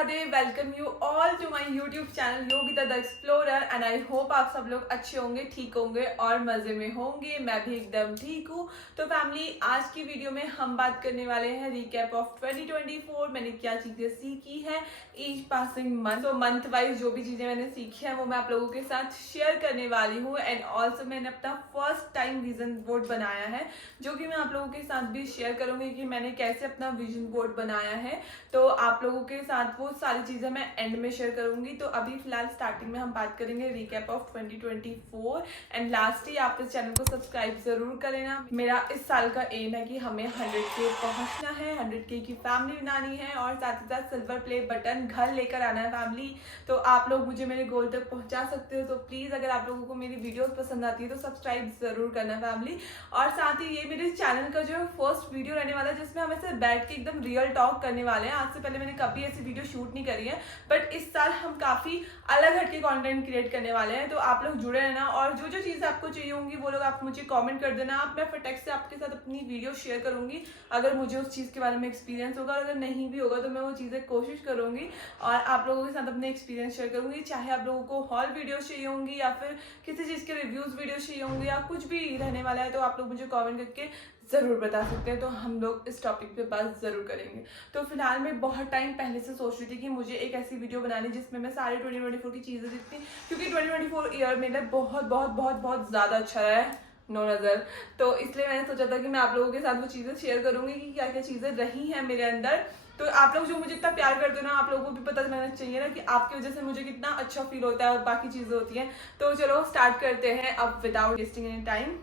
Radhe welcome you all to my YouTube channel Yogita the explorer and I hope आप सब लोग अच्छे होंगे, ठीक होंगे और मजे में होंगे। मैं भी एकदम ठीक हूँ। तो फैमिली, आज की वीडियो में हम बात करने वाले हैं रिकैप ऑफ 2024। मैंने क्या चीजें सीखी है ईच पासिंग मंथ। तो मंथ वाइज जो भी चीजें मैंने सीखी है वो मैं आप लोगों के साथ शेयर करने वाली हूँ। एंड ऑल्सो मैंने अपना फर्स्ट टाइम विजन बोर्ड बनाया है, जो कि मैं आप लोगों के साथ भी शेयर करूंगी कि मैंने कैसे अपना विजन बोर्ड बनाया है। तो आप लोगों के साथ वो सारी चीजें मैं एंड में शेयर करूंगी। तो अभी फिलहाल स्टार्टिंग में हम बात करेंगे रिकैप ऑफ 2024। एंड लास्टली आप इस चैनल को सब्सक्राइब जरूर कर लेना। मेरा इस साल का एम है कि हमें 100K पहुंचना है, 100K की फैमिली बनानी है और साथ ही साथ सिल्वर प्ले बटन घर लेकर आना है फैमिली। तो आप लोग मुझे मेरे गोल तक पहुंचा सकते हो। तो प्लीज अगर आप लोगों को मेरी वीडियो पसंद आती है तो सब्सक्राइब जरूर करना फैमिली। और साथ ही ये मेरे चैनल का जो फर्स्ट वीडियो रहने वाला है जिसमें हम ऐसे बैठ के एकदम रियल टॉक करने वाले हैं। आज से पहले मैंने कभी ऐसी वीडियो शूट नहीं करी है, बट इस साल हम काफी अलग हटके कंटेंट क्रिएट करने वाले हैं। तो आप लोग जुड़े रहना और जो जो चीजें आपको चाहिए होंगी वो लोग आप मुझे कमेंट कर देना। आप मैं फटाक से आपके साथ अपनी वीडियो शेयर करूंगी अगर मुझे उस चीज के बारे में एक्सपीरियंस होगा। और अगर नहीं भी होगा तो मैं वो चीजें कोशिश करूंगी और आप लोगों के साथ अपने एक्सपीरियंस शेयर करूंगी। चाहे आप लोगों को हॉल वीडियो चाहिए होंगी या फिर किसी चीज के रिव्यूज वीडियो चाहिए होंगे या कुछ भी रहने वाला है, तो आप लोग मुझे कमेंट करके जरूर बता सकते हैं। तो हम लोग इस टॉपिक पे बात जरूर करेंगे। तो फिलहाल मैं बहुत टाइम पहले से सोच रही थी कि मुझे एक ऐसी वीडियो बनानी जिसमें मैं सारे 2024 की चीजें दिखती, क्योंकि 2024 ईयर मेरे बहुत बहुत बहुत बहुत ज्यादा अच्छा रहा है, नो नजर। तो इसलिए मैंने सोचा था कि मैं आप लोगों के साथ वो चीजें शेयर करूंगी कि क्या क्या चीजें रही हैं मेरे अंदर। तो आप लोग जो मुझे इतना प्यार करते हो ना, आप लोगों को भी पता चलना चाहिए ना कि आपकी वजह से मुझे कितना अच्छा फील होता है और बाकी चीजें होती हैं। तो चलो स्टार्ट करते हैं अब विदाउट वेस्टिंग एनी टाइम।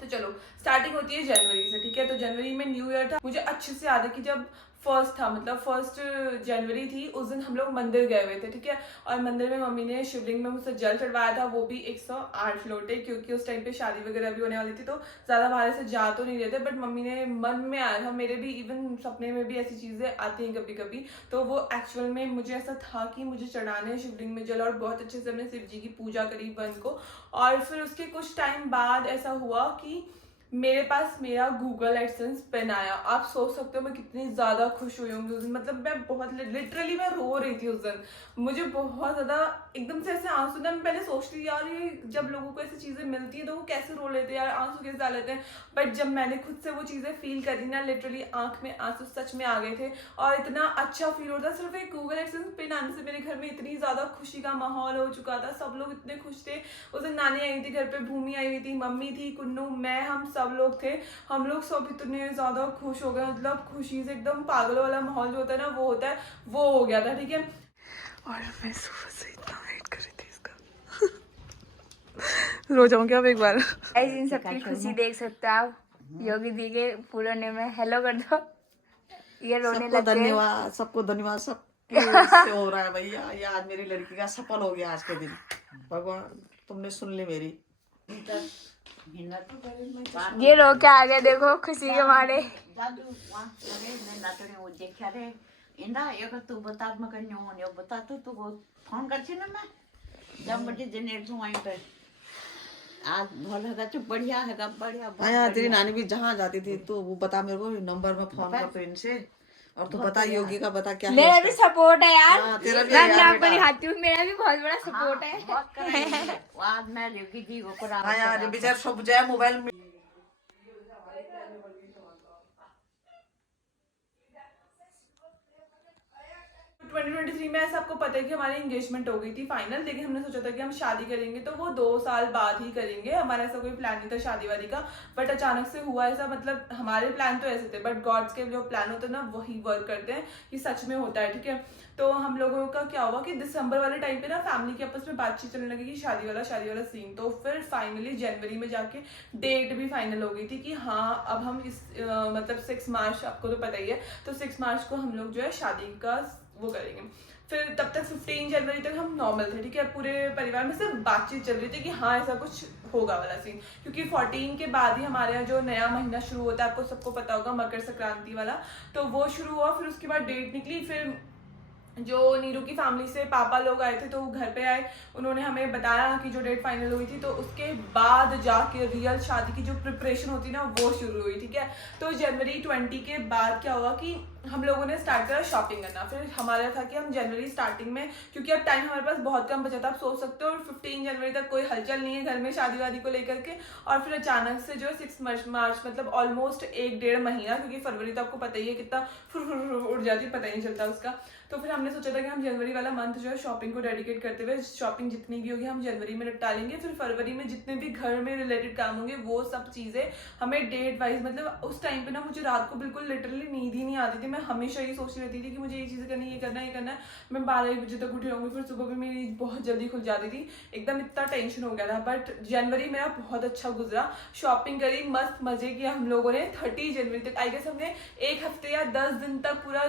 तो चलो स्टार्टिंग होती है जनवरी से, ठीक है। तो जनवरी में न्यू ईयर था। मुझे अच्छे से याद है कि जब फर्स्ट था, मतलब 1 जनवरी थी, उस दिन हम लोग मंदिर गए हुए थे, ठीक है। और मंदिर में मम्मी ने शिवलिंग में मुझसे जल चढ़वाया था, वो भी 108 लोटे, क्योंकि उस टाइम पे शादी वगैरह भी होने वाली थी तो ज्यादा बाहर से जा तो नहीं रहे थे, बट मम्मी ने मन में आया था। मेरे भी इवन सपने में भी ऐसी चीजें आती हैं कभी कभी। तो वो एक्चुअल में मुझे ऐसा था कि मुझे चढ़ाने हैं शिवलिंग में जल, और बहुत अच्छे से हमने शिव जी की पूजा करी वन को। और फिर उसके कुछ टाइम बाद ऐसा हुआ कि मेरे पास मेरा गूगल एडसेंस पेन आया। आप सोच सकते हो मैं कितनी ज्यादा खुश हुई होंगी उस दिन। मतलब मैं बहुत लिटरली मैं रो रही थी उस दिन। मुझे बहुत ज्यादा एकदम से ऐसे आंसू ना, मैं पहले सोचती थी यार ये जब लोगों को ऐसी चीजें मिलती है तो वो कैसे रो लेते हैं यार, आंसू कैसे आ लेते हैं। बट जब मैंने खुद से वो चीजें फील करी ना, लिटरली आंख में आंसू सच में आ गए थे और इतना अच्छा फील होता था। सिर्फ एक गूगल एडसेंस पेन आने से मेरे घर में इतनी ज्यादा खुशी का माहौल हो चुका था। सब लोग इतने खुश थे। उस दिन नानी आई थी घर पे, भूमि आई हुई थी, मम्मी थी, कुन्नू, मैं, हम सब लोग थे। हम लोग सब इतने ज्यादा खुश हो गए, मतलब खुशी से एकदम पागल वाला माहौल जो होता है ना वो होता है, वो हो गया था, ठीक है। और मैं सुबह से इतना वेट कर रही थी इसका रो जाऊंगी अब एक बार। इन सबकी खुशी देख सकते हो आप। योगी दी के पूरा नेम है, हेलो कर दो। ये रोने सबको लगते हैं। धन्यवाद, सबको धन्यवाद। सबके से हो रहा है भैया, ये आज मेरी लड़की का सफल हो गया आज के दिन। भगवान तुमने सुन ली मेरी। ये रो के आ गए, देखो खुशी के मारे। इंदा एक तू बता मैं कन्यो ने बता तू फोन कर छी ना मैं जब बड़ी जनरेट हूं आई पे आज भल हैगा तो बढ़िया हैगा, बढ़िया हाँ, तेरी नानी भी जहाँ जाती थी तो वो बता मेरे को नंबर में फोन कर फ्रेंड से। और तू बता योगी का बता क्या है। मेरा भी सपोर्ट है यार। हाँ, तेरा भी मैं है अपने यार आप को बेटा। दिखाती हूँ, मेरा भी बहुत बड़ा सपोर्ट है। बहुत करे आज मैं योगी जी को करा। हाँ यार, बेचारे सब जय मोबाइल में 2023 में ऐसा आपको पता है कि हमारी एंगेजमेंट हो गई थी फाइनल, लेकिन हमने सोचा था कि हम शादी करेंगे तो वो 2 साल बाद ही करेंगे। हमारा ऐसा कोई प्लान नहीं था शादी वादी का, बट अचानक से हुआ ऐसा। मतलब हमारे प्लान तो ऐसे थे, बट गॉड्स के जो प्लान होते हैं ना वही वर्क करते हैं कि सच में होता है, ठीक है। तो हम लोगों का क्या हुआ कि दिसंबर वाले टाइम पे ना फैमिली के आपस में बातचीत चलने लगी कि शादी वाला सीन। तो फिर फाइनली जनवरी में जाके डेट भी फाइनल हो गई थी कि हाँ अब हम इस मतलब 6 मार्च, आपको तो पता ही है, तो 6 मार्च को हम लोग जो है शादी का वो करेंगे। फिर तब तक 15 जनवरी तक हम नॉर्मल थे, ठीक है। पूरे परिवार में सिर्फ बातचीत चल रही थी कि हाँ ऐसा कुछ होगा वाला सीन, क्योंकि 14 के बाद ही हमारे यहाँ जो नया महीना शुरू होता है, आपको सबको पता होगा, मकर संक्रांति वाला। तो वो शुरू हुआ, फिर उसके बाद डेट निकली। फिर जो नीरू की फैमिली से पापा लोग आए थे तो वो घर पे आए, उन्होंने हमें बताया कि जो डेट फाइनल हुई थी। तो उसके बाद जाके रियल शादी की जो प्रिपरेशन होती है ना वो शुरू हुई, ठीक है। तो जनवरी 20 के बाद क्या हुआ कि हम लोगों ने स्टार्ट करा शॉपिंग करना। फिर हमारा था कि हम जनवरी स्टार्टिंग में, क्योंकि अब टाइम हमारे पास बहुत कम बचा था, आप सोच सकते हो, और 15 जनवरी तक कोई हलचल नहीं है घर में शादी वादी को लेकर के। और फिर अचानक से जो 6 मार्च मतलब ऑलमोस्ट 1-1.5 महीना, क्योंकि फरवरी तो आपको पता ही है कितना फुर उड़ जाती है, पता ही नहीं चलता उसका। तो फिर हमने सोचा था कि हम जनवरी वाला मंथ जो है शॉपिंग को डेडिकेट करते हुए, शॉपिंग जितनी भी होगी हम जनवरी में निपटा लेंगे। फिर फरवरी में जितने भी घर में रिलेटेड काम होंगे वो सब चीज़ें हमें डेट वाइज, मतलब उस टाइम पे ना मुझे रात को बिल्कुल लिटरली नींद ही नहीं आती थी। मैं हमेशा ये सोचती रहती थी कि मुझे ये चीज़ें करनी है, ये करना है, ये करना है। मैं 12 बजे तक उठी रहूँगी, फिर सुबह भी मेरी बहुत जल्दी खुल जाती थी, एकदम इतना टेंशन हो गया था। बट जनवरी मेरा बहुत अच्छा गुजरा, शॉपिंग करी, मस्त मजे किया हम लोगों ने। 30 जनवरी तक आई गेस हमने 1 हफ्ते या 10 दिन तक पूरा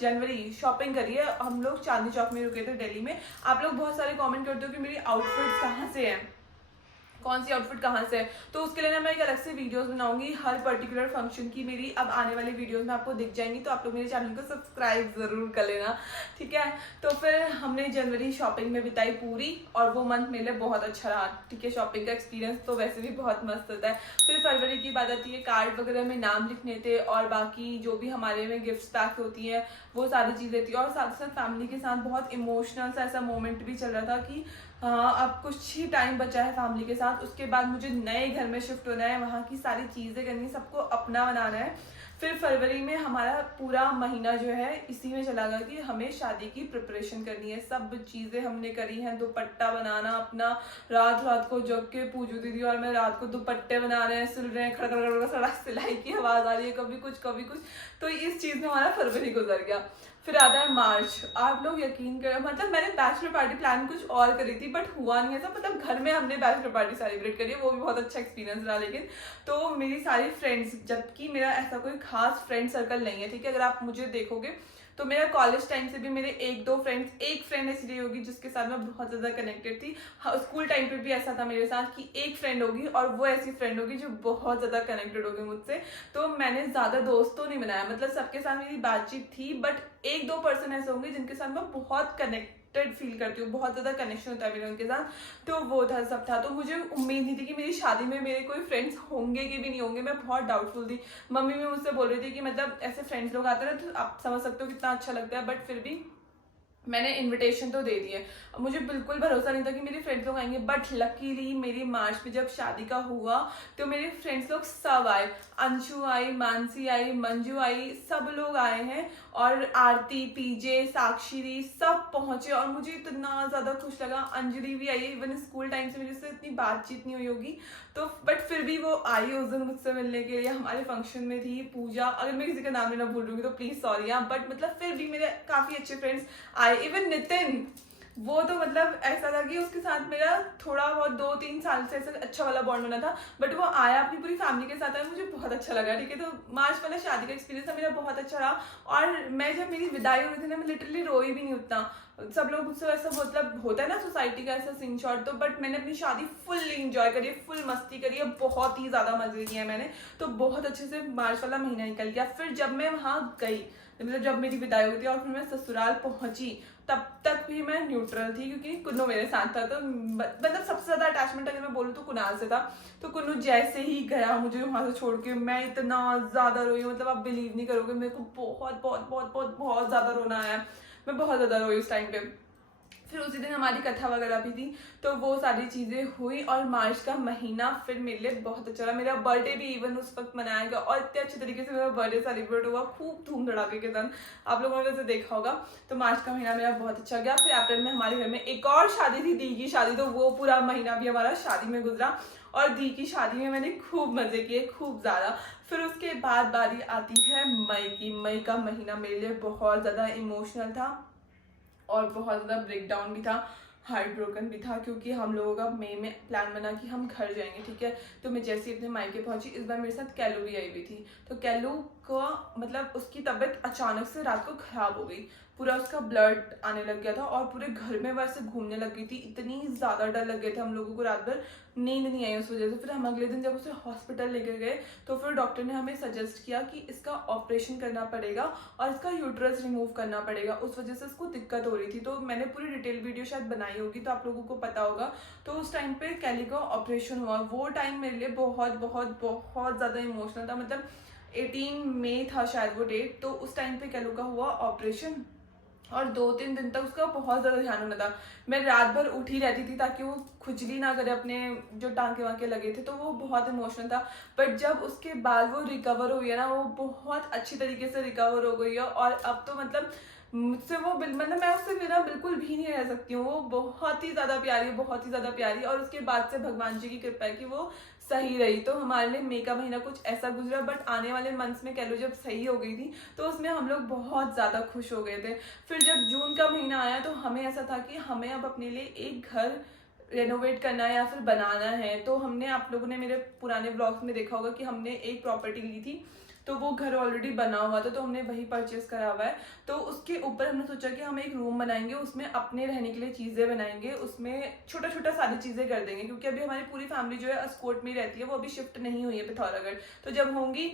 जनवरी शॉपिंग करी है। हम लोग चांदनी चौक में रुके थे दिल्ली में। आप लोग बहुत सारे कमेंट करते हो कि मेरी आउटफिट कहाँ से है, कौन सी आउटफिट कहाँ से है, तो उसके लिए ना मैं एक अलग से वीडियोस बनाऊंगी हर पर्टिकुलर फंक्शन की। मेरी अब आने वाले वीडियोस में आपको दिख जाएंगी, तो आप लोग मेरे चैनल को सब्सक्राइब जरूर कर लेना, ठीक है। तो फिर हमने जनवरी शॉपिंग में बिताई पूरी, और वो मंथ मेरे लिए बहुत अच्छा रहा, ठीक है। शॉपिंग का एक्सपीरियंस तो वैसे भी बहुत मस्त होता है। फिर फरवरी की बात आती है, कार्ड वगैरह में नाम लिखने थे, और बाकी जो भी हमारे में गिफ्ट पैक होती हैं वो सारी चीज़ें थी। और साथ साथ फैमिली के साथ बहुत इमोशनल सा ऐसा मोमेंट भी चल रहा था कि हाँ अब कुछ ही टाइम बचा है फैमिली के साथ, उसके बाद मुझे नए घर में शिफ्ट होना है, वहाँ की सारी चीज़ें करनी, सबको अपना बनाना है। फिर फरवरी में हमारा पूरा महीना जो है इसी में चला गया कि हमें शादी की प्रिपरेशन करनी है। सब चीज़ें हमने करी हैं, दुपट्टा बनाना अपना, रात को जग के पूजू दीदी और मैं रात को दुपट्टे बना रहे हैं, सिल रहे हैं, खड़खड़ सड़क सिलाई की आवाज़ आ रही है, कभी कुछ कभी कुछ। तो इस चीज़ में हमारा फरवरी गुजर गया। फिर आता है मार्च। आप लोग यकीन करें, मतलब मैंने बैचलर पार्टी प्लान कुछ और करी थी बट हुआ नहीं ऐसा, मतलब घर में हमने बैचलर पार्टी सेलिब्रेट करी है, वो भी बहुत अच्छा एक्सपीरियंस रहा। लेकिन तो मेरी सारी फ्रेंड्स, जबकि मेरा ऐसा कोई खास फ्रेंड सर्कल नहीं है, ठीक है। अगर आप मुझे देखोगे तो मेरा कॉलेज टाइम से भी मेरे 1-2 फ्रेंड्स, एक फ्रेंड ऐसी रही होगी जिसके साथ मैं बहुत ज़्यादा कनेक्टेड थी। हाँ, स्कूल टाइम पे भी ऐसा था मेरे साथ कि एक फ्रेंड होगी और वो ऐसी फ्रेंड होगी जो बहुत ज़्यादा कनेक्टेड होगी मुझसे। तो मैंने ज़्यादा दोस्त तो नहीं बनाया, मतलब सबके साथ मेरी बातचीत थी, बट 1-2 पर्सन ऐसे होंगे जिनके साथ मैं बहुत कनेक्टेड फील करती हूँ, बहुत ज़्यादा कनेक्शन होता है मेरे उनके साथ। तो वो था, सब था। तो मुझे उम्मीद नहीं थी कि मेरी शादी में मेरे कोई फ्रेंड्स होंगे कि भी नहीं होंगे, मैं बहुत डाउटफुल थी। मम्मी भी मुझसे बोल रही थी कि मतलब ऐसे फ्रेंड्स लोग आते हैं ना, तो आप समझ सकते हो कितना अच्छा लगता है। बट फिर भी मैंने इनविटेशन तो दे दिए, मुझे बिल्कुल भरोसा नहीं था कि मेरे फ्रेंड्स लोग आएंगे। बट लकीली मेरी मार्च में जब शादी का हुआ तो मेरे फ्रेंड्स लोग सब आए, अंशु आई, मानसी आई, मंजू आई, सब लोग आए हैं, और आरती, पीजे, साक्षी सब पहुंचे, और मुझे इतना ज़्यादा खुश लगा। अंजलि भी आई, इवन स्कूल टाइम से मेरे से इतनी बातचीत नहीं हुई होगी तो, बट फिर भी वो आई उस दिन मुझसे मिलने के लिए। हमारे फंक्शन में थी पूजा, अगर मैं किसी का नाम लेना भूल रही हूँ तो प्लीज़ सॉरी। बट मतलब फिर भी मेरे काफ़ी अच्छे फ्रेंड्स आए, इवन नितिन, वो तो मतलब ऐसा था कि उसके साथ मेरा थोड़ा बहुत 2-3 साल से ऐसा अच्छा वाला बॉन्ड बना था, बट वो आया, अपनी पूरी फैमिली के साथ आया, मुझे बहुत अच्छा लगा, ठीक है। तो मार्च वाला शादी का एक्सपीरियंस था मेरा बहुत अच्छा रहा। और मैं जब मेरी विदाई हो रही थी ना, मैं लिटरली रोई भी नहीं उतना। सब लोग मुझसे ऐसा मतलब होता है ना सोसाइटी का ऐसा सीन शॉट, तो बट मैंने अपनी शादी फुल्ली इंजॉय करी है, फुल मस्ती करी है, बहुत ही ज़्यादा मजे किए हैं मैंने। तो बहुत अच्छे से मार्च वाला महीना निकल गया। फिर जब मैं वहाँ गई, मतलब जब मेरी विदाई हुई थी और फिर मैं ससुराल पहुंची, तब तक भी मैं न्यूट्रल थी क्योंकि कुन्नू मेरे साथ था। तो मतलब सबसे ज़्यादा अटैचमेंट अगर मैं बोलूँ तो कुणाल से था। तो कुन्नू जैसे ही गया मुझे वहाँ से छोड़ के, मैं इतना ज़्यादा रोई, मतलब आप बिलीव नहीं करोगे, मेरे को बहुत बहुत बहुत बहुत बहुत ज़्यादा रोना आया। मैं बहुत ज़्यादा रोई उस टाइम पे। फिर उसी दिन हमारी कथा वगैरह भी थी, तो वो सारी चीज़ें हुई। और मार्च का महीना फिर मेरे लिए बहुत अच्छा रहा। मेरा बर्थडे भी इवन उस वक्त मनाया गया और इतने अच्छे तरीके से मेरा बर्थडे सेलिब्रेट हुआ, खूब धूम धड़ाके के साथ। आप लोगों ने वैसे देखा होगा। तो मार्च का महीना मेरा बहुत अच्छा गया। फिर अप्रैल में हमारे घर में एक और शादी थी, दी की शादी, तो वो पूरा महीना भी हमारा शादी में गुजरा। और दी की शादी में मैंने खूब मज़े किए, खूब ज़्यादा। फिर उसके बाद बारी आती है मई की। मई का महीना मेरे लिए बहुत ज़्यादा इमोशनल था और बहुत ज़्यादा ब्रेकडाउन भी था, हार्ट ब्रोकन भी था, क्योंकि हम लोगों का मई में प्लान बना कि हम घर जाएंगे, ठीक है। तो मैं जैसे ही अपने मायके पहुंची, इस बार मेरे साथ कैलू भी आई हुई थी। तो कैलू का मतलब उसकी तबीयत अचानक से रात को ख़राब हो गई, पूरा उसका ब्लड आने लग गया था और पूरे घर में वैसे घूमने लग गई थी। इतनी ज़्यादा डर लग गए थे हम लोगों को, रात भर नींद नहीं आई उस वजह से। फिर हम अगले दिन जब उसे हॉस्पिटल लेकर गए तो फिर डॉक्टर ने हमें सजेस्ट किया कि इसका ऑपरेशन करना पड़ेगा और इसका यूट्रस रिमूव करना पड़ेगा, उस वजह से उसको दिक्कत हो रही थी। तो मैंने पूरी डिटेल वीडियो शायद बनाई होगी तो आप लोगों को पता होगा। तो उस टाइम पे कैली का ऑपरेशन हुआ, वो टाइम मेरे लिए बहुत बहुत बहुत ज़्यादा इमोशनल था। मतलब 18 मई था शायद वो डेट। तो उस टाइम पे कैलू का हुआ ऑपरेशन और 2-3 दिन तक उसका बहुत ज़्यादा ध्यान होना था। मैं रात भर उठी रहती थी ताकि वो खुजली ना करे, अपने जो टांके वांके लगे थे, तो वो बहुत इमोशनल था। बट जब उसके बाद वो रिकवर हुई है ना, वो बहुत अच्छी तरीके से रिकवर हो गई है और अब तो मतलब मुझसे वो मतलब मैं उससे बिना बिल्कुल भी नहीं रह सकती हूँ। वो बहुत ही ज़्यादा प्यारी, बहुत ही ज़्यादा प्यारी। और उसके बाद से भगवान जी की कृपा है कि वो सही रही। तो हमारे लिए मई का महीना कुछ ऐसा गुजरा, बट आने वाले मंथ्स में कह लो जब सही हो गई थी तो उसमें हम लोग बहुत ज़्यादा खुश हो गए थे। फिर जब जून का महीना आया तो हमें ऐसा था कि हमें अब अपने लिए एक घर रेनोवेट करना है या फिर बनाना है। तो हमने, आप लोगों ने मेरे पुराने ब्लॉग्स में देखा होगा कि हमने एक प्रॉपर्टी ली थी, तो वो घर ऑलरेडी बना हुआ था, तो हमने वही परचेस करा हुआ है। तो उसके ऊपर हमने सोचा कि हम एक रूम बनाएंगे, उसमें अपने रहने के लिए चीज़ें बनाएंगे, उसमें छोटा छोटा सारी चीज़ें कर देंगे, क्योंकि अभी हमारी पूरी फैमिली जो है अस्कोट में ही रहती है, वो अभी शिफ्ट नहीं हुई है पिथौरागढ़। तो जब होंगी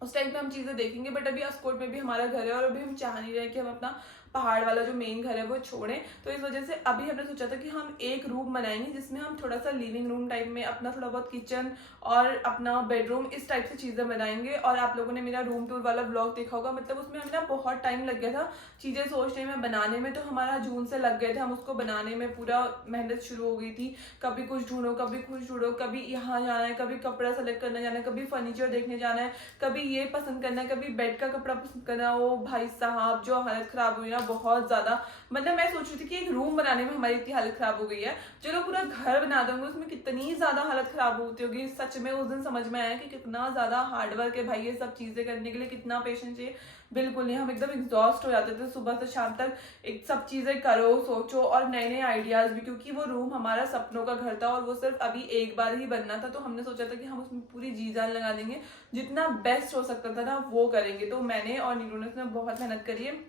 उस टाइम पे हम चीज़ें देखेंगे। बट अभी अस्कोट में भी हमारा घर है और अभी हम चाह नहीं रहे कि हम अपना पहाड़ वाला जो मेन घर है वो छोड़ें। तो इस वजह से अभी हमने सोचा था कि हम एक रूम बनाएंगे जिसमें हम थोड़ा सा लिविंग रूम टाइप में अपना थोड़ा बहुत किचन और अपना बेडरूम इस टाइप से चीज़ें बनाएंगे। और आप लोगों ने मेरा रूम टूर वाला ब्लॉग देखा होगा, मतलब उसमें हमें ना बहुत टाइम लग गया था चीज़ें सोचने में, बनाने में। तो हमारा जून से लग गए थे, हम उसको बनाने में पूरा मेहनत शुरू हो गई थी। कभी कुछ ढूंढो, कभी कुछ ढूंढो, कभी यहाँ जाना है, कभी कपड़ा सेलेक्ट करने जाना है, कभी फर्नीचर देखने जाना है, कभी ये पसंद करना है, कभी बेड का कपड़ा पसंद करना। वो भाई साहब जो हालत खराब हुई ना बहुत ज्यादा, मतलब मैं सोच रही थी कि एक रूम बनाने में हमारी इतनी हालत खराब हो गई है, चलो पूरा घर बना दूंगी उसमें कितनी ज्यादा हालत खराब होती होगी। सच में उस दिन समझ में आया कि कितना ज्यादा हार्डवर्क है भाई ये सब चीजें करने के लिए, कितना पेशेंस चाहिए। बिल्कुल नहीं, हम एकदम एग्जॉस्ट हो जाते थे सुबह से शाम तक, एक सब चीजें करो, सोचो और नए नए आइडियाज भी, क्योंकि वो रूम हमारा सपनों का घर था और वो सिर्फ अभी एक बार ही बनना था। तो हमने सोचा था कि हम उसमें पूरी जी जान लगा देंगे, जितना बेस्ट हो सकता था ना वो करेंगे। तो मैंने और नीरू ने उसमें बहुत मेहनत करी है।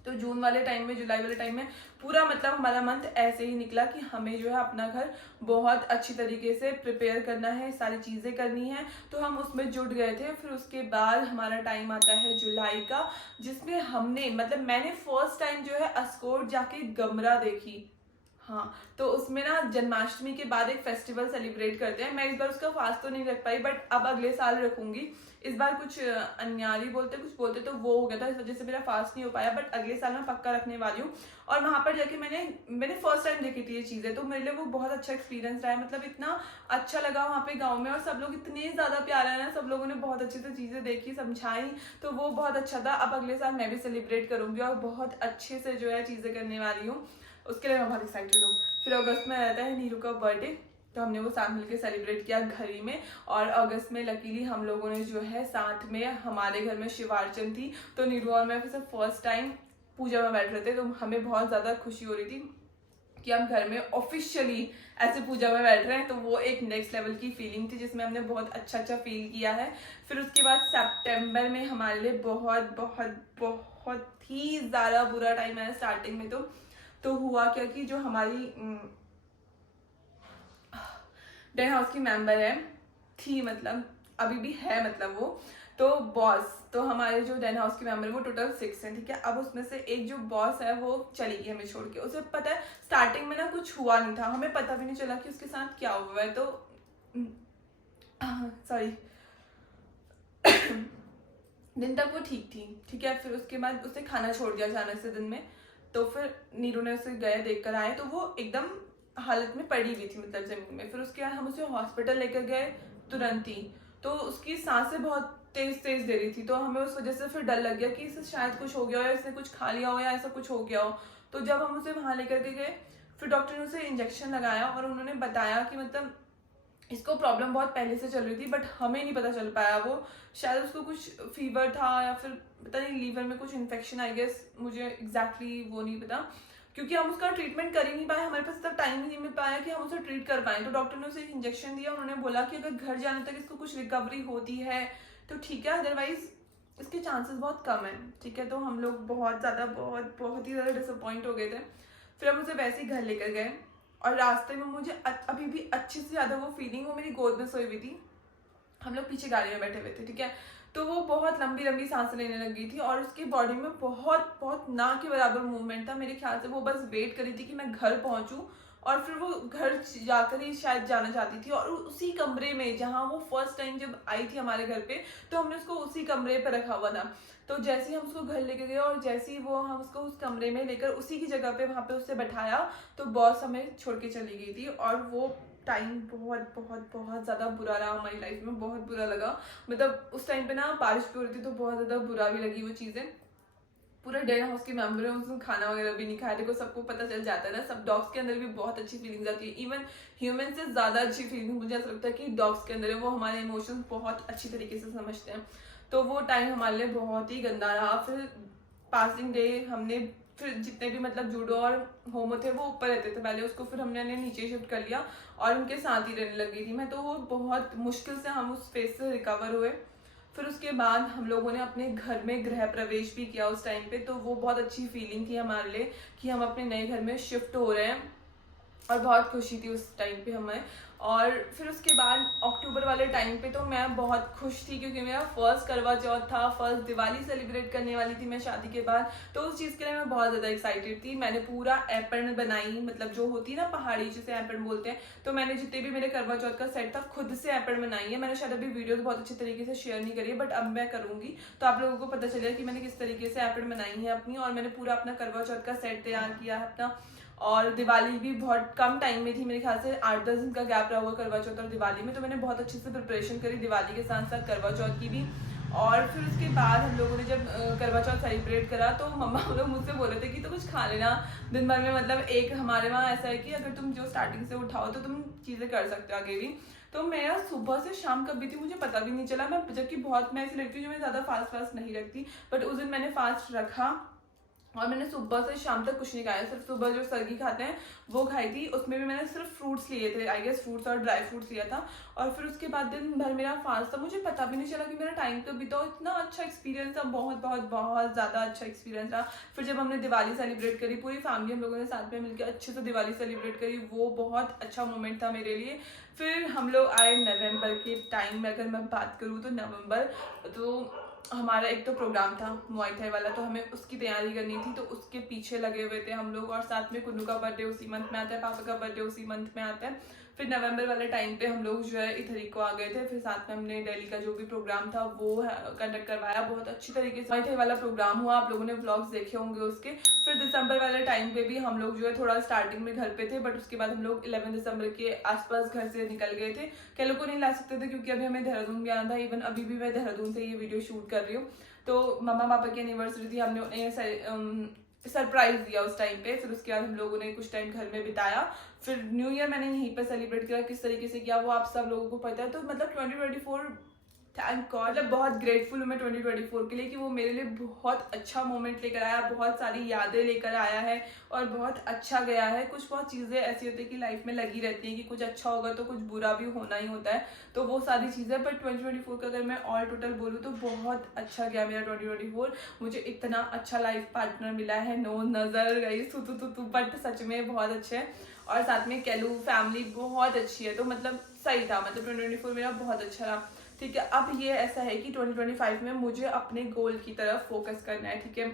तो जून वाले टाइम में, जुलाई वाले टाइम में पूरा मतलब हमारा मंथ ऐसे ही निकला कि हमें जो है अपना घर बहुत अच्छी तरीके से प्रिपेयर करना है, सारी चीज़ें करनी है। तो हम उसमें जुट गए थे। फिर उसके बाद हमारा टाइम आता है जुलाई का, जिसमें हमने मतलब मैंने फर्स्ट टाइम जो है अस्कोट जाके गमरा देखी। हाँ, तो उसमें ना जन्माष्टमी के बाद एक फेस्टिवल सेलिब्रेट करते हैं। मैं इस बार उसका फास्ट तो नहीं रख पाई, बट अब अगले साल रखूंगी। इस बार कुछ अन्यारी बोलते कुछ बोलते, तो वो हो गया था, इस वजह से मेरा फास्ट नहीं हो पाया। बट अगले साल मैं पक्का रखने वाली हूँ। और वहाँ पर जाके मैंने फर्स्ट टाइम देखी थी ये चीज़ें, तो मेरे लिए वो बहुत अच्छा एक्सपीरियंस रहा है। मतलब इतना अच्छा लगा वहाँ पे गाँव में, और सब लोग इतने ज़्यादा प्यारा है ना, सब लोगों ने बहुत अच्छे से चीज़ें देखी, समझाई, तो वो बहुत अच्छा था। अब अगले साल मैं भी सेलिब्रेट करूँगी और बहुत अच्छे से जो है चीज़ें करने वाली हूँ, उसके लिए मैं बहुत एक्साइटेड हूँ। फिर अगस्त में रहता है नीरू का बर्थडे, तो हमने वो साथ मिलकर सेलिब्रेट किया घर ही में। और अगस्त में लकीली हम लोगों ने जो है साथ में, हमारे घर में शिवार्चन थी, तो नीरू और मैं फिर फर्स्ट टाइम पूजा में बैठ रहे थे। तो हमें बहुत ज़्यादा खुशी हो रही थी कि हम घर में ऑफिशियली ऐसे पूजा में बैठ रहे हैं। तो वो एक नेक्स्ट लेवल की फीलिंग थी जिसमें हमने बहुत अच्छा फील किया है। फिर उसके बाद सितंबर में हमारे लिए बहुत बहुत बहुत ही ज़्यादा बुरा टाइम आया स्टार्टिंग में। तो हुआ क्या कि जो हमारी डेन हाउस की मेंबर है थी, मतलब अभी भी है, मतलब वो तो बॉस, तो हमारे जो डेन हाउस की मेंबर है वो टोटल 6 हैं, ठीक है। अब उसमें से एक जो बॉस है वो चली गई हमें छोड़ के। उसे पता है स्टार्टिंग में ना कुछ हुआ नहीं था, हमें पता भी नहीं चला कि उसके साथ क्या हुआ है। तो सॉरी दिन तक वो ठीक थी, ठीक है। फिर उसके बाद उसे खाना छोड़ दिया अचानक से दिन में। तो फिर नीरू ने उसे गए देख कर आए, तो वो एकदम हालत में पड़ी हुई थी, मतलब जमीन में। फिर उसके बाद हम उसे हॉस्पिटल लेकर गए तुरंत ही। तो उसकी सांसें बहुत तेज तेज दे रही थी, तो हमें उस वजह से फिर डर लग गया कि इसे शायद कुछ हो गया हो या इसने कुछ खा लिया हो या ऐसा कुछ हो गया हो। तो जब हम उसे वहाँ लेकर के गए, फिर डॉक्टर ने उसे इंजेक्शन लगाया और उन्होंने बताया कि मतलब इसको प्रॉब्लम बहुत पहले से चल रही थी, बट हमें नहीं पता चल पाया। वो शायद उसको कुछ फीवर था या फिर पता नहीं लीवर में कुछ इन्फेक्शन, आई गेस, मुझे एग्जैक्टली वो नहीं पता, क्योंकि हम उसका ट्रीटमेंट कर ही नहीं पाए, हमारे पास तब टाइम ही नहीं मिल पाया कि हम उसे ट्रीट कर पाएँ। तो डॉक्टर ने उसे एक इंजेक्शन दिया, उन्होंने बोला कि अगर घर जाने तक इसको कुछ रिकवरी होती है तो ठीक है, अदरवाइज इसके चांसेस बहुत कम है, ठीक है। तो हम लोग बहुत ही ज़्यादा डिसअपॉइंट हो गए थे। फिर हम उसे वैसे ही घर लेकर गए और रास्ते में मुझे अभी भी अच्छे से ज़्यादा वो फीलिंग, वो मेरी गोद में सोई हुई थी, हम लोग पीछे गाड़ी में बैठे हुए थे, ठीक है। तो वो बहुत लंबी लंबी सांसें लेने लग गई थी और उसकी बॉडी में बहुत बहुत ना के बराबर मूवमेंट था। मेरे ख्याल से वो बस वेट कर रही थी कि मैं घर पहुंचूं और फिर वो घर जाकर ही शायद जाना चाहती थी, और उसी कमरे में जहाँ वो फर्स्ट टाइम जब आई थी हमारे घर पे, तो हमने उसको उसी कमरे पर रखा हुआ था। तो जैसे ही हम उसको घर लेके गए और जैसे ही वो हम उसको उस कमरे में लेकर उसी की जगह पे वहाँ पे उससे बैठाया, तो बॉस हमें छोड़ के चली गई थी। और वो टाइम बहुत बहुत बहुत ज़्यादा बुरा रहा हमारी लाइफ में, बहुत बुरा लगा। मतलब उस टाइम पे ना बारिश भी हो रही थी, तो बहुत ज़्यादा बुरा भी लगी वो चीज़ें। पूरा डेयर हाउस के मेंबर है, उसने खाना वगैरह भी नहीं खाया। देखो सबको पता चल जाता है ना, सब डॉग्स के अंदर भी बहुत अच्छी फीलिंग्स आती है। इवन ह्यूमन से ज़्यादा अच्छी फीलिंग मुझे ऐसा लगता है कि डॉग्स के अंदर है, वो हमारे इमोशंस बहुत अच्छी तरीके से समझते हैं। तो वो टाइम हमारे लिए बहुत ही गंदा रहा। फिर पासिंग डे हमने फिर जितने भी मतलब जूडो और होमो थे वो ऊपर रहते थे पहले, उसको फिर हमने नीचे शिफ्ट कर लिया और उनके साथ ही रहने लगी थी मैं। तो वो बहुत मुश्किल से हम उस फेज से रिकवर हुए। फिर उसके बाद हम लोगों ने अपने घर में गृह प्रवेश भी किया उस टाइम पे, तो वो बहुत अच्छी फीलिंग थी हमारे लिए कि हम अपने नए घर में शिफ्ट हो रहे हैं, और बहुत खुशी थी उस टाइम पे हमें। और फिर उसके बाद अक्टूबर वाले टाइम पे तो मैं बहुत खुश थी, क्योंकि मेरा फर्स्ट करवा चौथ था, फर्स्ट दिवाली सेलिब्रेट करने वाली थी मैं शादी के बाद। तो उस चीज़ के लिए मैं बहुत ज़्यादा एक्साइटेड थी। मैंने पूरा एप्रन बनाई, मतलब जो होती है ना पहाड़ी जिसे एप्रन बोलते हैं, तो मैंने जितने भी मेरे करवा चौथ का सेट था खुद से एप्रन बनाई है। मैंने शायद अभी वीडियो बहुत अच्छी तरीके से शेयर नहीं करी है, बट अब मैं करूँगी तो आप लोगों को पता चलेगा कि मैंने किस तरीके से एप्रन बनाई है अपनी। और मैंने पूरा अपना करवा चौथ का सेट तैयार किया है अपना। और दिवाली भी बहुत कम टाइम में थी, मेरे ख्याल से 8-10 दिन का गैप रहा हुआ करवा चौथ और दिवाली में, तो मैंने बहुत अच्छे से प्रिपरेशन करी दिवाली के साथ साथ करवा चौथ की भी। और फिर उसके बाद हम लोगों ने जब करवा चौथ सेलिब्रेट करा, तो मम्मा लोग मुझसे बोले थे कि तो कुछ खा लेना दिन भर में। मतलब एक हमारे वहाँ ऐसा है कि अगर तुम जो स्टार्टिंग से उठाओ तो तुम चीज़ें कर सकते हो आगे भी। तो मेरा सुबह से शाम कब भी थी मुझे पता भी नहीं चला। मैं जबकि बहुत मैं ऐसी लड़की हूँ जो मैं ज़्यादा फास्ट नहीं रखती, बट उस दिन मैंने फास्ट रखा और मैंने सुबह से शाम तक कुछ नहीं खाया। सिर्फ सुबह जो सर्गी खाते हैं वो खाई थी, उसमें भी मैंने सिर्फ फ्रूट्स लिए थे, आई गेस फ्रूट्स और ड्राई फ्रूट्स लिया था। और फिर उसके बाद दिन भर मेरा फास्ट था, मुझे पता भी नहीं चला कि मेरा टाइम कब बीता। इतना अच्छा एक्सपीरियंस था, बहुत बहुत बहुत ज़्यादा अच्छा एक्सपीरियंस रहा। फिर जब हमने दिवाली सेलिब्रेट करी, पूरी फैमिली हम लोगों ने साथ में मिलकर अच्छे से दिवाली सेलिब्रेट करी, वो बहुत अच्छा मोमेंट था मेरे लिए। फिर हम लोग आए नवंबर के टाइम में, अगर मैं बात करूँ तो नवंबर, तो हमारा एक तो प्रोग्राम था मुआई थाई वाला, तो हमें उसकी तैयारी करनी थी, तो उसके पीछे लगे हुए थे हम लोग। और साथ में कुन्नू का बर्थडे उसी मंथ में आता है, पापा का बर्थडे उसी मंथ में आता है। फिर नवंबर वाले टाइम पे हम लोग जो है इथरी को आ गए थे। फिर साथ में हमने दिल्ली का जो भी प्रोग्राम था वो कंडक्ट करवाया, बहुत अच्छी तरीके से मुआई थाई वाला प्रोग्राम हुआ। आप लोगों ने व्लॉग्स देखे होंगे उसके। फिर दिसंबर वाले टाइम पे भी हम लोग जो है थोड़ा स्टार्टिंग में घर पे थे, बट उसके बाद हम लोग 11 दिसंबर के आसपास घर से निकल गए थे। कैलो को नहीं ला सकते थे क्योंकि अभी हमें देहरादून भी आना था। इवन अभी भी मैं देहरादून से ये वीडियो शूट कर रही हूँ। तो मम्मा पापा की एनिवर्सरी थी, हमने उन्हें सरप्राइज दिया उस टाइम पे। फिर उसके बाद हम लोगों ने कुछ टाइम घर में बिताया। फिर न्यू ईयर मैंने यहीं पर सेलिब्रेट किया। किस तरीके से किया वो आप सब लोगों को पता है। तो मतलब 2024 थैंक गॉड, मतलब बहुत ग्रेटफुल हूँ मैं 2024 के लिए कि वो मेरे लिए बहुत अच्छा मोमेंट लेकर आया, बहुत सारी यादें लेकर आया है और बहुत अच्छा गया है। कुछ बहुत चीज़ें ऐसी होती है कि लाइफ में लगी रहती हैं कि कुछ अच्छा होगा तो कुछ बुरा भी होना ही होता है, तो वो सारी चीज़ें। बट 2024 का अगर मैं ऑल टोटल बोलूँ तो बहुत अच्छा गया मेरा 2024। मुझे इतना अच्छा लाइफ पार्टनर मिला है, नो नज़र गई तू बट सच में बहुत अच्छे है। और साथ में कैलू फैमिली बहुत अच्छी है, तो मतलब सही था। मतलब 2024 मेरा बहुत अच्छा रहा। ठीक है, अब ये ऐसा है कि 2025 में मुझे अपने गोल की तरफ फोकस करना है। ठीक है,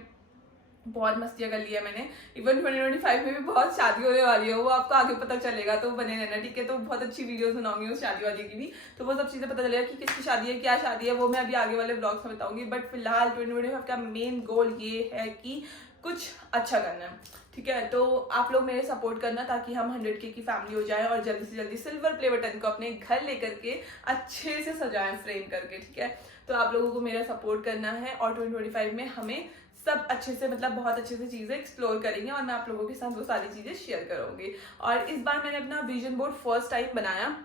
बहुत मस्तियाँ कर लिया मैंने। इवन 2025 में भी बहुत शादी होने वाली है, वो आपको आगे पता चलेगा, तो बने रहना। ठीक है, तो बहुत अच्छी वीडियोस बनाऊंगी उस शादी वाली की भी, तो वो सब चीज़ें पता चलेगा कि किसकी शादी है, क्या शादी है, वो मैं अभी आगे वाले ब्लॉग्स में बताऊंगी। बट फिलहाल 2025 का मेन गोल ये है कि कुछ अच्छा करना है। ठीक है, तो आप लोग मेरे सपोर्ट करना ताकि हम 100K की फैमिली हो जाए और जल्दी से जल्दी सिल्वर प्ले बटन को अपने घर लेकर के अच्छे से सजाएं फ्रेम करके। ठीक है, तो आप लोगों को मेरा सपोर्ट करना है और 2025 में हमें सब अच्छे से, मतलब बहुत अच्छे से चीज़ें एक्सप्लोर करेंगे और मैं आप लोगों के साथ वो सारी चीज़ें शेयर करूँगी। और इस बार मैंने अपना विजन बोर्ड फर्स्ट टाइम बनाया।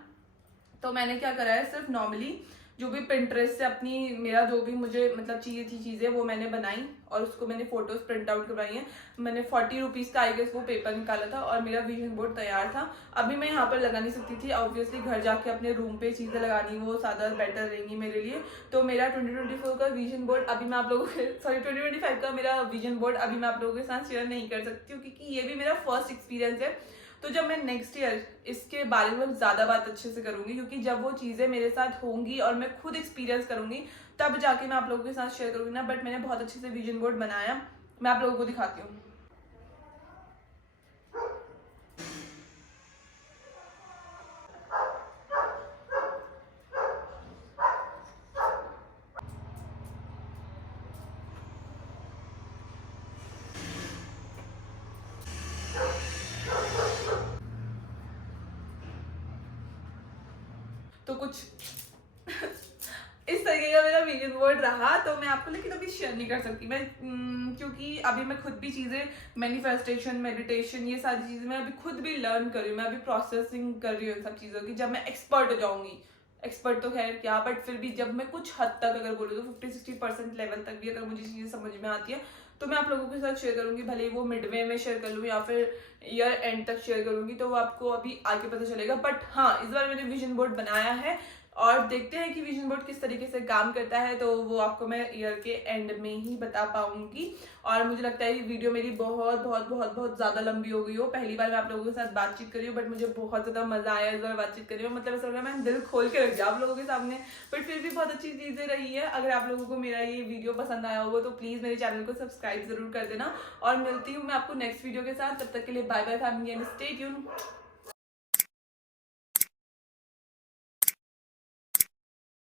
तो मैंने क्या करा है, सिर्फ नॉर्मली जो भी पिंटरेस्ट से अपनी मेरा जो भी मुझे मतलब चाहिए थी चीज़ें वो मैंने बनाई और उसको मैंने फोटोज प्रिंट आउट करवाई हैं। मैंने 40 रुपीज़ का आई गेस वो पेपर निकाला था और मेरा विजन बोर्ड तैयार था। अभी मैं यहाँ पर लगा नहीं सकती थी, ऑब्वियसली घर जाके अपने रूम पे चीज़ें लगानी वो ज़्यादा बेटर रहेंगी मेरे लिए। तो मेरा 2024 का विजन बोर्ड अभी मैं आप लोगों के 2025 का मेरा विजन बोर्ड अभी मैं आप लोगों के साथ शेयर नहीं कर सकती हूँ, क्योंकि ये भी मेरा फर्स्ट एक्सपीरियंस है। तो जब मैं नेक्स्ट ईयर इसके बारे में ज़्यादा बात अच्छे से करूँगी, क्योंकि जब वो चीज़ें मेरे साथ होंगी और मैं खुद एक्सपीरियंस करूँगी तब जाके मैं आप लोगों के साथ शेयर करूँगी ना। बट मैंने बहुत अच्छे से विजन बोर्ड बनाया, मैं आप लोगों को दिखाती हूँ। तो कुछ इस तरीके का मेरा विजन बोर्ड रहा, तो मैं आपको लेकिन अभी शेयर नहीं कर सकती मैं, क्योंकि अभी मैं खुद भी चीज़ें मैनिफेस्टेशन, मेडिटेशन, ये सारी चीज़ें मैं अभी खुद भी लर्न कर रही हूँ, मैं अभी प्रोसेसिंग कर रही हूँ इन सब चीज़ों की। जब मैं एक्सपर्ट हो जाऊंगी, एक्सपर्ट तो खैर क्या, बट फिर भी जब मैं कुछ हद तक अगर बोलूँ तो 50-60% लेवल तक भी अगर मुझे चीज़ें समझ में आती है तो मैं आप लोगों के साथ शेयर करूंगी, भले ही वो मिडवे में शेयर कर लूँ या फिर ईयर एंड तक शेयर करूंगी, तो वो आपको अभी आगे पता चलेगा। बट हाँ, इस बार मैंने विजन बोर्ड बनाया है और देखते हैं कि विजन बोर्ड किस तरीके से काम करता है, तो वो आपको मैं ईयर के एंड में ही बता पाऊंगी। और मुझे लगता है ये वीडियो मेरी बहुत बहुत बहुत बहुत ज़्यादा लंबी हो गई हो, पहली बार मैं आप लोगों के साथ बातचीत कर रही हूँ, बट मुझे बहुत ज़्यादा मज़ा आया इस बार बातचीत करने में, मतलब ऐसा लग रहा है मैंने दिल खोल के रख दिया आप लोगों के सामने, बट फिर भी बहुत अच्छी चीज़ें रही है। अगर आप लोगों को मेरा ये वीडियो पसंद आया होगा तो प्लीज़ मेरे चैनल को सब्सक्राइब जरूर कर देना, और मिलती हूँ मैं आपको नेक्स्ट वीडियो के साथ। तब तक के लिए bye bye family and stay tuned.